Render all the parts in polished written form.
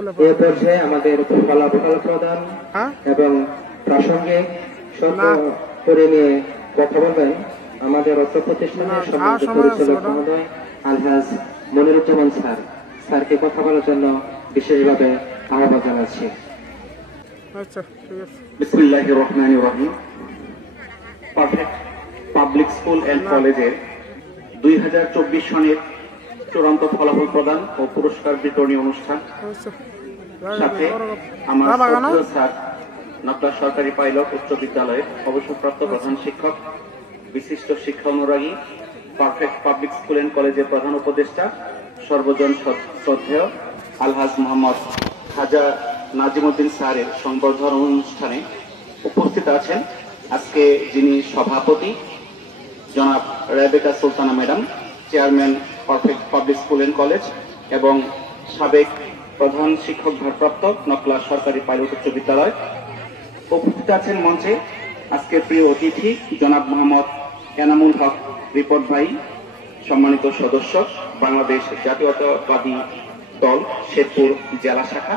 এ পর্যায়ে আমাদের ফলাফল প্রদান এবং প্রাসঙ্গিক করে নিয়ে কথা বলবেন আমাদের অর্থ প্রতিষ্ঠানের সম্মানিত পরিচালক মহোদয় আলহাজ মনিরুজ্জামান স্যার। স্যারকে কথা বলার জন্য বিশেষভাবে আহ্বান জানাচ্ছি। বিসমিল্লাহির রহমানির রহিম। পারফেক্ট পাবলিক স্কুল এন্ড কলেজের 2024 সনের চূড়ান্ত ফলাফল প্রদান ও পুরস্কার বিতরণী অনুষ্ঠান সাথে আমার স্যার নকলা সরকারি পাইলট উচ্চ বিদ্যালয়ের অবসরপ্রাপ্ত প্রধান শিক্ষক, বিশিষ্ট শিক্ষা অনুরাগী, পারফেক্ট পাবলিক স্কুল এন্ড কলেজের প্রধান উপদেষ্টা, সর্বজন শ্রদ্ধেয় আলহাজ মোহাম্মদ খাজা নাজিমুদ্দিন স্যারের সংবর্ধনা অনুষ্ঠানে উপস্থিত আছেন আজকে যিনি সভাপতি জনাব Rebeka Sultana madam, chairman Perfect Public School and College এবং সাবেক প্রধান শিক্ষক ভারপ্রাপ্ত নকলা সরকারি পাইলট উচ্চ বিদ্যালয়। উপস্থিত আছেন মঞ্চে আজকের প্রিয় অতিথি জনাব মোহাম্মদ এনামুল হক রিপোর্ট ভাই, সম্মানিত সদস্য বাংলাদেশ জাতীয়তাবাদী দল শেরপুর জেলা শাখা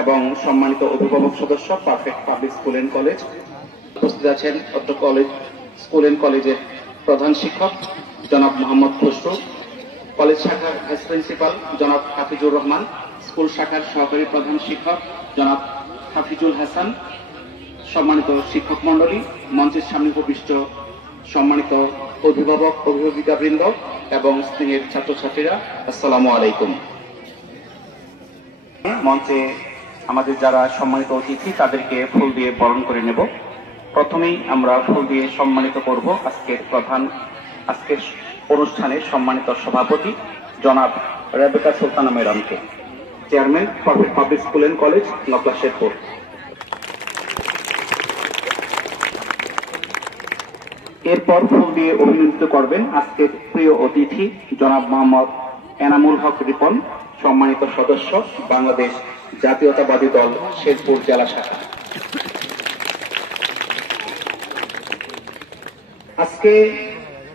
এবং সম্মানিত অভিভাবক সদস্য Perfect Public School and College. উপস্থিত আছেন অত্র কলেজ স্কুল এন্ড কলেজের প্রধান শিক্ষক জনাব মোহাম্মদ খসরু, কলেজ শাখার ভাইস প্রিন্সিপাল জনাব হাফিজুর রহমান, স্কুল শাখার সহকারী প্রধান শিক্ষক জনাব হাফিজুল হাসান, সম্মানিত শিক্ষক মন্ডলী, মঞ্চের সামনে উপবিষ্ট সম্মানিত অভিভাবক অভিভাবিকাবৃন্দ এবং স্নেহের ছাত্রছাত্রীরা, আসসালামু আলাইকুম। মঞ্চে আমাদের যারা সম্মানিত অতিথি তাদেরকে ফুল দিয়ে বরণ করে নেব। প্রথমেই আমরা ফুল দিয়ে সম্মানিত করব আজকের অনুষ্ঠানের সম্মানিত সভাপতি জনাব রেবেকা সুলতানা ম্যাডামকে, chairman Perfect Public School and College Nakla Sherpur. এরপর ফুল দিয়ে অভিনন্দিত করবেন আজকের প্রিয় অতিথি জনাব মোহাম্মদ এনামুল হক রিপন, সম্মানিত সদস্য বাংলাদেশ জাতীয়তাবাদী দল শেরপুর জেলা শাখা। আজকে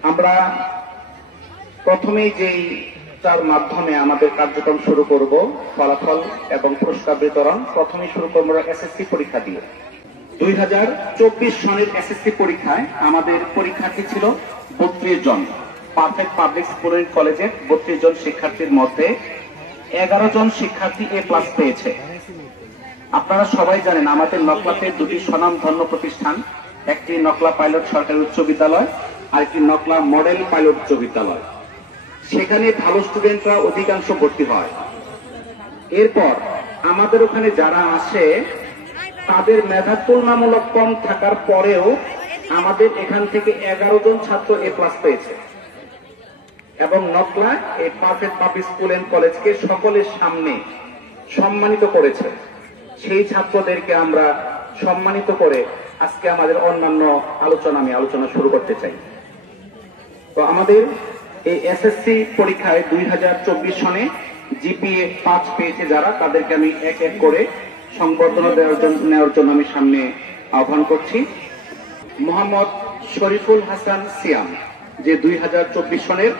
আমরা প্রথমেই যেই তার মাধ্যমে আমাদের কার্যক্রম শুরু করব ফলাফল এবং পুরস্কার বিতরণ। প্রথমেই শুরু করব এসএসসি পরীক্ষা দিয়ে। 2024 সনের এসএসসি পরীক্ষায় আমাদের পরীক্ষার্থী ছিল 32 জন। পারফেক্ট পাবলিক স্কুল এন্ড কলেজের 32 জন শিক্ষার্থীর মধ্যে 11 জন শিক্ষার্থী A+ পেয়েছে। আপনারা সবাই জানেন আমাদের নকলাতে দুটি স্বনামধন্য প্রতিষ্ঠান, একটি নকলা পাইলট সরকারি উচ্চ বিদ্যালয় আর একটি নকলা মডেল পাইলট উচ্চ বিদ্যালয়। সেখানে ভালো স্টুডেন্টরা অধিকাংশ ভর্তি হয়। এরপর আমাদের ওখানে যারা আসে তাদের মেধা তুলনামূলক কম থাকার পরেও আমাদের এখান থেকে 11 জন ছাত্র A+ পেয়েছে এবং নকলা এই পারফেক্ট পাবলিক স্কুল এন্ড কলেজকে সকলের সামনে সম্মানিত করেছে। সেই ছাত্রদেরকে আমরা সম্মানিত করে আজকে আমাদের অন্যান্য আলোচনা শুরু করতে চাই। তো আমাদের এই এসএসসি পরীক্ষায় 2024 সনে জিপিএ 5 পেয়েছে যারা, তাদেরকে আমি এক এক করে সংবর্ধনা নেওয়ার জন্য আমি সামনে আহ্বান করছি। মোহাম্মদ শরীফুল হাসান সিয়াম, যে 2024 সনের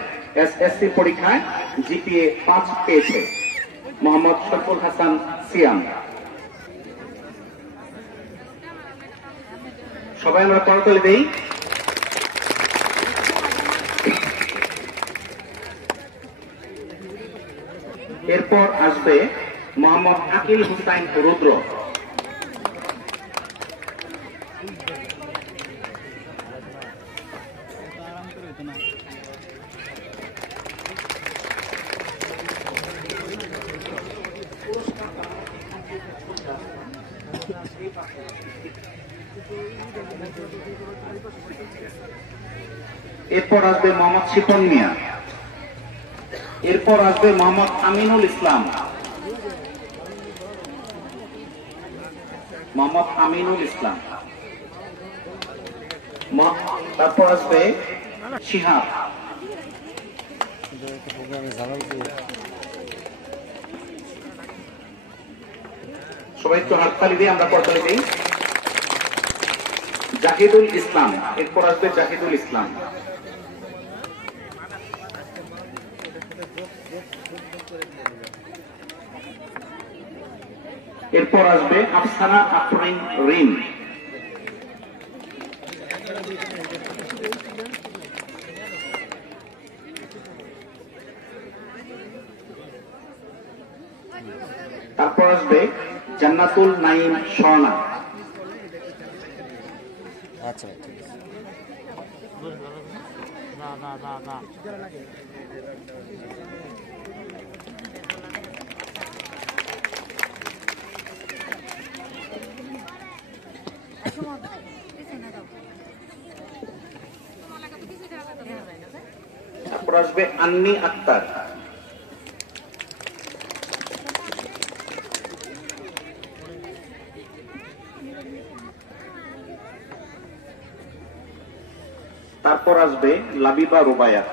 এসএসসি পরীক্ষায় জিপিএ 5 পেয়েছে। মোহাম্মদ শরীফুল হাসান সিয়াম। সবাই আমরা করতালি দেই। এরপর আসবে মোহাম্মদ আকিল হুসাইন রুদ্র। এরপর আসবে মোহাম্মদ শিপন মিয়া। এরপর আসবে মোহাম্মদ আমিনুল ইসলাম। তারপর আসবে শিহাব। সবাই একটু হাততালি দিয়ে আমরা করতালি দিই। জাহিদুল ইসলাম। এরপর আসবে জাহিদুল ইসলাম। এরপর আসবে আফসানা আফরিন রিন। তারপর আসবে জান্নাতুল নাইম স্বর্ণা। আচ্ছা ঠিক আছে। তারপর আসবে আন্নি আক্তার। তারপর আসবে লাবিবা রুবায়া।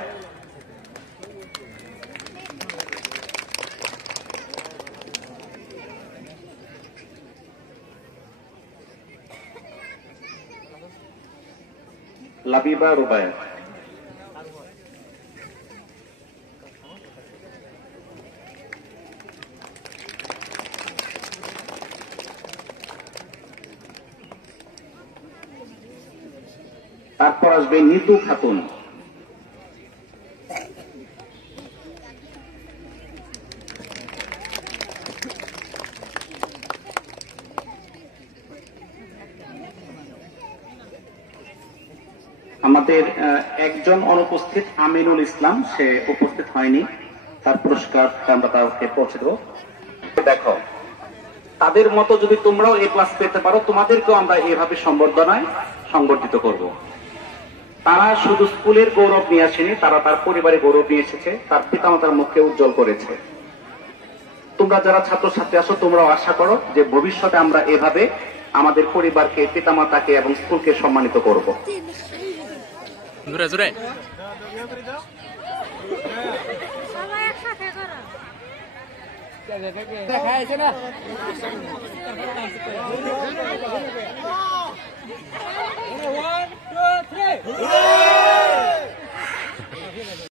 লাবিবা রুবায়া। তারপর আসবে নিতু খাতুন। আমাদের একজন অনুপস্থিত আমিনুল ইসলাম, সে উপস্থিত হয়নি, তার পুরস্কার আমরা তাকে পৌঁছে দেব। দেখো, তাদের মতো যদি তোমরাও এ ক্লাস পেতে পারো, তোমাদেরকেও আমরা এভাবে সম্বর্ধনায় সংবর্ধিত করব। তারা শুধু স্কুলের গৌরব নিয়ে আসেনি, তারা তার পরিবারের গৌরব নিয়ে এসেছে, তার পিতামাতার মুখকে উজ্জ্বল করেছে। তোমরা যারা ছাত্রছাত্রী আছো, তোমরাও আশা করো যে ভবিষ্যতে আমরা এভাবে আমাদের পরিবারকে, পিতামাতাকে এবং স্কুলকে সম্মানিত করব। জোরে জোরে সবাই একসাথে করো। দেখা আছে না